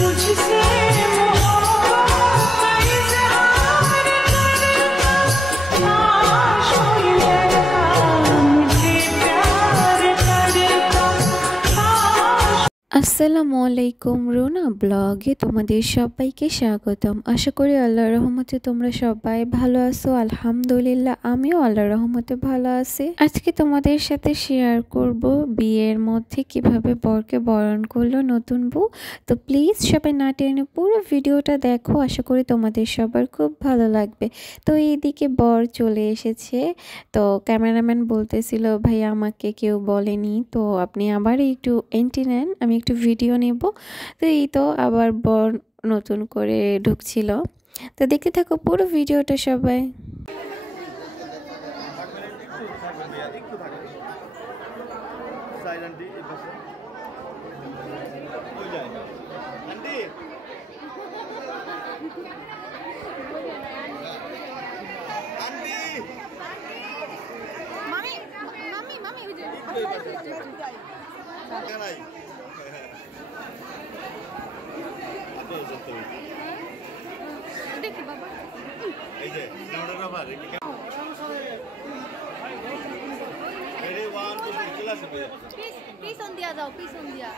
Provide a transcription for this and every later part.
तुझसे मोहब्बत का इज़हार करता, काश कोई लड़का मुझे प्यार करता, काश। আসসালামু আলাইকুম, রুনা ব্লগে তোমাদের সবাইকে স্বাগতম। আশা করি আল্লাহর রহমতে তোমরা সবাই ভালো আছো। আলহামদুলিল্লাহ আমিও আল্লাহর রহমতে ভালো আছি। আজকে তোমাদের সাথে শেয়ার করব বিয়ের মধ্যে কিভাবে বরকে বরণ করলো নতুন বউ। তো প্লিজ সবাই না টেনে পুরো ভিডিওটা দেখো, আশা করি তোমাদের সবার খুব ভালো লাগবে। তো এইদিকে বর চলে এসেছে। তো ক্যামেরাম্যান বলতেছিল ভাই আমাকে কেউ বলেনি, তো আপনি আবার একটু এন্ট্রি নেন, আমি একটু ভিডিও নেব। তো এই তো আবার বর নতুন করে ঢুকছিল। তো দেখতে থাকো পুরো ভিডিওটা সবাই। দেখি বাবা এই যে নামটা বাবা রেডি 1 2 3 ক্লাস হবে পিছন দিয়া যাও পিছন দিয়া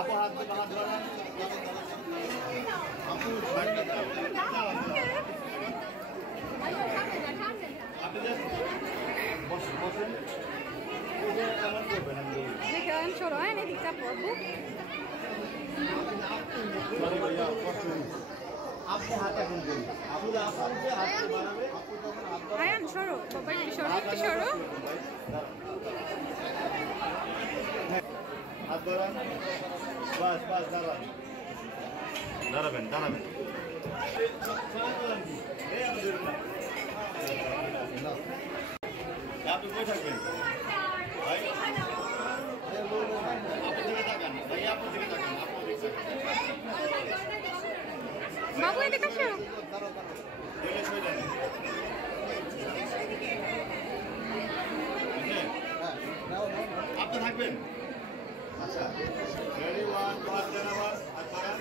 আপু হাত দিয়ে বাবা ধরা আপু বাইরে যাও আপনি জাস্ট বসেন এই যে কেমন করবেন আপনি দেখেন সরো এনে দিকটা পড়বো আপনি হাত এখন দিন আপু আপনি যে হাত বাড়াবে আপু যখন হাত বাড়াবে আয়ান সরো বাবা একটু সরো হাত বাড়ান বাস বাস দাঁড়ান দাঁড়াবেন আপনি কই থাকবেন ভাই আপনি দিকে তাকান ভাই আপনি দিকে তাকান বাবু এদিকে আসো আপনি থাকবেন আচ্ছা রেডি 1 2 3 আবার হাত বাড়ান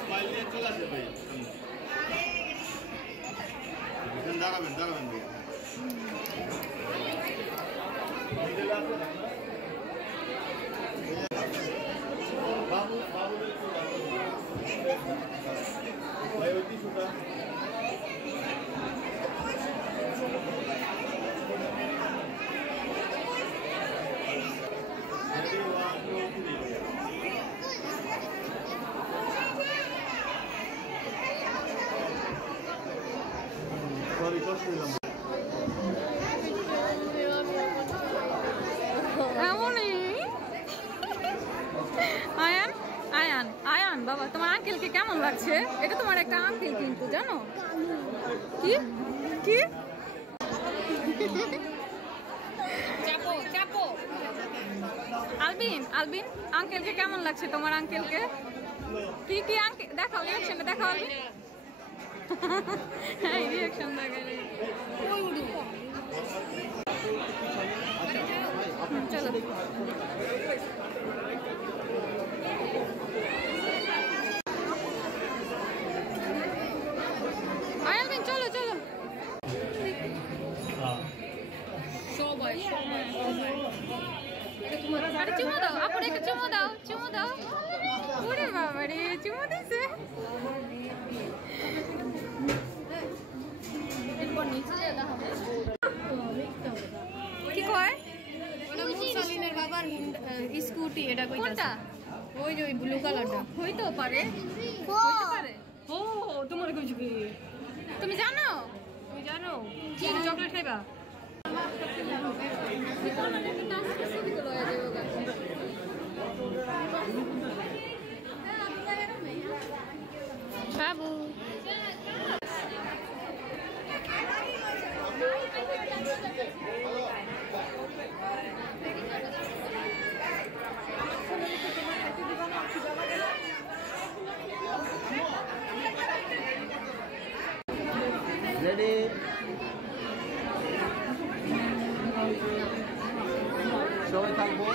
স্মাইল নিয়ে চলে আসবে ভাই দাঁড়াবেন ভাই বাবু ভাই ওই টিস্যুটা সরি কষ্ট দিলাম আয়ান বাবা তোমার আঙ্কেলকে কেমন লাগছে? এটা তোমার একটা আঙ্কেল কিন্তু জানো কি কি চাপো আলবিন আঙ্কেলকে কেমন লাগছে তোমার আঙ্কেলকে? কি আঙ্কেল দেখাও রিঅ্যাকশনটা দেখাও আলবিন হ্যাঁ রিঅ্যাকশন দেখে চলো চুমো দাও আপনি একটা চুমো দাও ওরে বাবা রে চুমো দিছে কি কয় মুসালিনের বাবার স্কুটি এটা কোনটা ওই যে ব্লু কালারটা হইতো পারে ও তোমার কইছো কি তুমি জানো কি চকলেট খাইবা বাবু রেডি সবাই থাকবো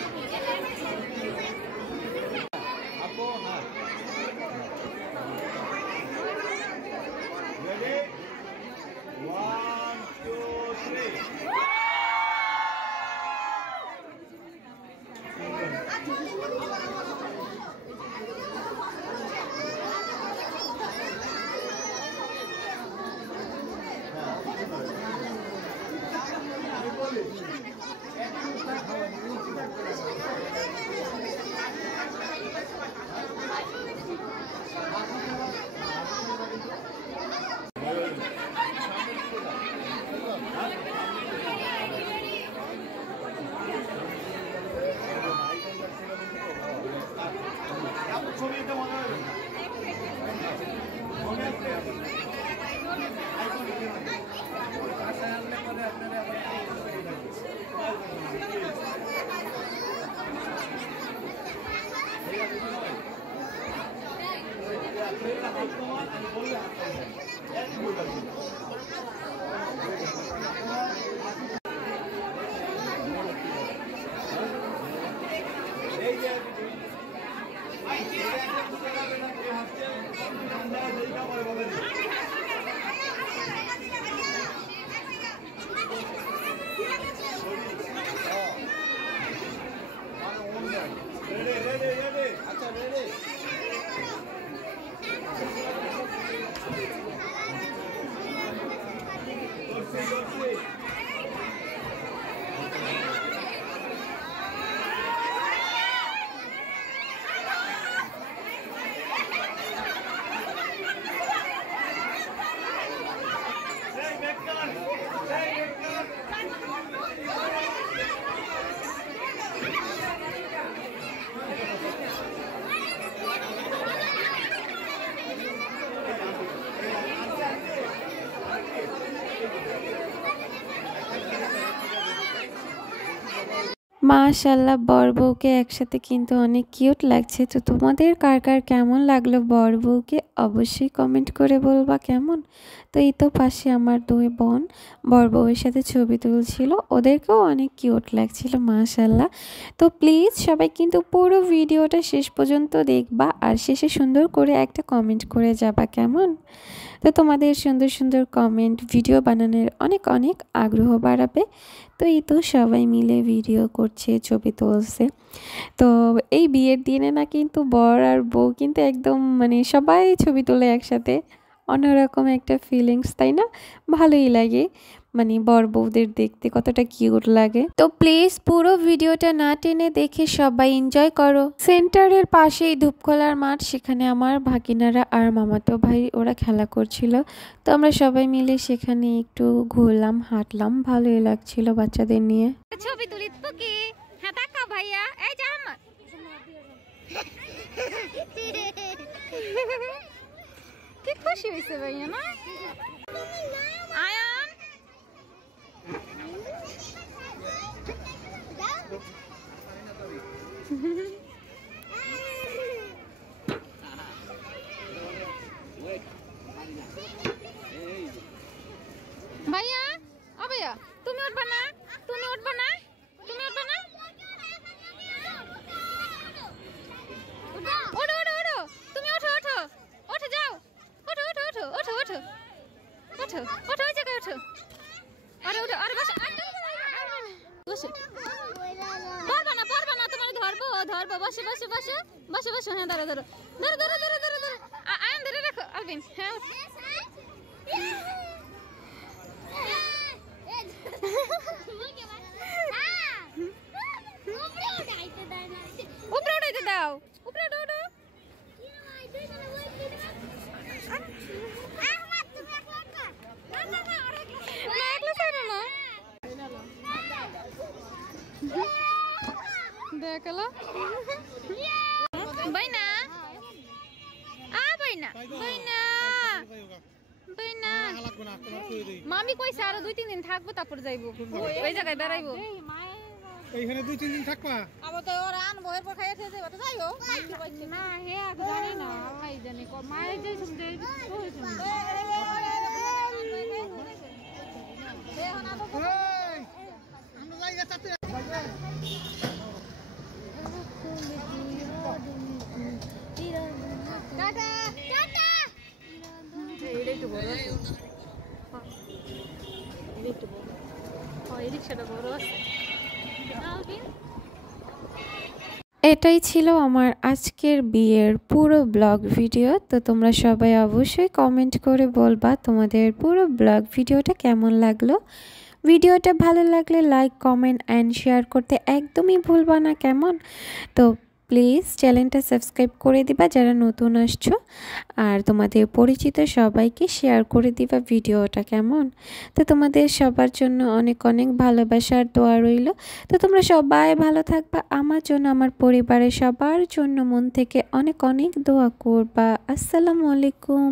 মাশাআল্লাহ, বর বউকে একসাথে কিন্তু অনেক কিউট লাগছে। তো তোমাদের কার কার কেমন লাগলো বর বউকে অবশ্যই কমেন্ট করে বলবা কেমন। তো এই তো পাশে আমার দুই বোন বর বউয়ের সাথে ছবি তুলছিল, ওদেরকেও অনেক কিউট লাগছিল মাশাআল্লাহ। তো প্লিজ সবাই কিন্তু পুরো ভিডিওটা শেষ পর্যন্ত দেখবা, আর শেষে সুন্দর করে একটা কমেন্ট করে যাবা কেমন। তো তোমাদের সুন্দর সুন্দর কমেন্ট ভিডিও বানানোর অনেক অনেক আগ্রহ বাড়াবে। তো এই তো সবাই মিলে ভিডিও করছে, ছবি তুলছে। তো এই বিয়ের দিনে না কিন্তু বর আর বউ কিন্তু একদম মানে সবাই ছবি তোলে একসাথে, অন্যরকম একটা ফিলিংস, তাই না? ভালোই লাগে, মানে বর বউদের দেখতে কতটা কিউট লাগে। তো প্লিজ পুরো ভিডিওটা না টেনে দেখে সবাই এনজয় করো। সেন্টারের পাশেই ধূপখোলার মাঠ, সেখানে আমার ভাগিনারা আর মামাতো ভাই ওরা খেলা করছিল। তো আমরা সবাই মিলে সেখানে একটু ঘুরলাম, হাঁটলাম, ভালোই লাগছিল বাচ্চাদের নিয়ে। ছবি তুলি তো কি? হ্যাঁ তাকা ভাইয়া, এই যে আমার কি খুশি হয়েছে ভাইয়া না? আয়ান ভাইয়া, ও ভাইয়া তুমি উঠবা না? তুমি উঠবা না? তুমি উঠবা না? ওঠো ওঠো ওঠো, তুমি ওঠো ওঠো ওঠো, যাও ওঠো ওঠো ওঠো ওঠো ওঠো ওঠো ওঠো, ওই জায়গায় ওঠো। আরে ওঠো, আরে বসো বসো, পারবা না পারবা না, তোমার ধরবো ধরবো, বসো বসো বসো বসো বসো, হ্যাঁ ধরো ধরো ধরো ধরো ধরো ধরো ধরো, আয়ান ধরে রাখো আলবিন, হ্যাঁ উপরে উঠাইতে দাও, উপরে উঠো উঠো। দেখলো বাইনা, বাইনা বাইনা বাইনা, মামি কইছে আরো 2-3 দিন থাকবো, তারপর যাইবো ওই জায়গায় বেড়াইবো। এইখানে 2-3 দিন থাকবা? আবার তো ওরা আনবো, এরপর খাইয়ে খেয়ে যাবো, তো যাইও না। হে জানি না, আল্লাহ জানে মায়ের যে শুনতে আমরা যাই যাতে টাটা টাটা, এইটাই তো বড় আছে, এইটাই তো বড়, এই রিক্সাটা বড় আছে। এটাই ছিল আমার আজকের বিয়ের পুরো ব্লগ ভিডিও। তো তোমরা সবাই অবশ্যই কমেন্ট করে বলবা তোমাদের পুরো ব্লগ ভিডিওটা কেমন লাগলো। ভিডিওটা ভালো লাগলে লাইক, কমেন্ট অ্যান্ড শেয়ার করতে একদমই ভুলবা না কেমন। তো প্লিজ চ্যানেলটা সাবস্ক্রাইব করে দিবা যারা নতুন আসছো, আর তোমাদের পরিচিত সবাইকে শেয়ার করে দিবা ভিডিওটা কেমন। তো তোমাদের সবার জন্য অনেক অনেক ভালোবাসার দোয়া রইল। তো তোমরা সবাই ভালো থাকবা, আমার জন্য আমার পরিবারের সবার জন্য মন থেকে অনেক অনেক দোয়া করবা। আসসালামু আলাইকুম।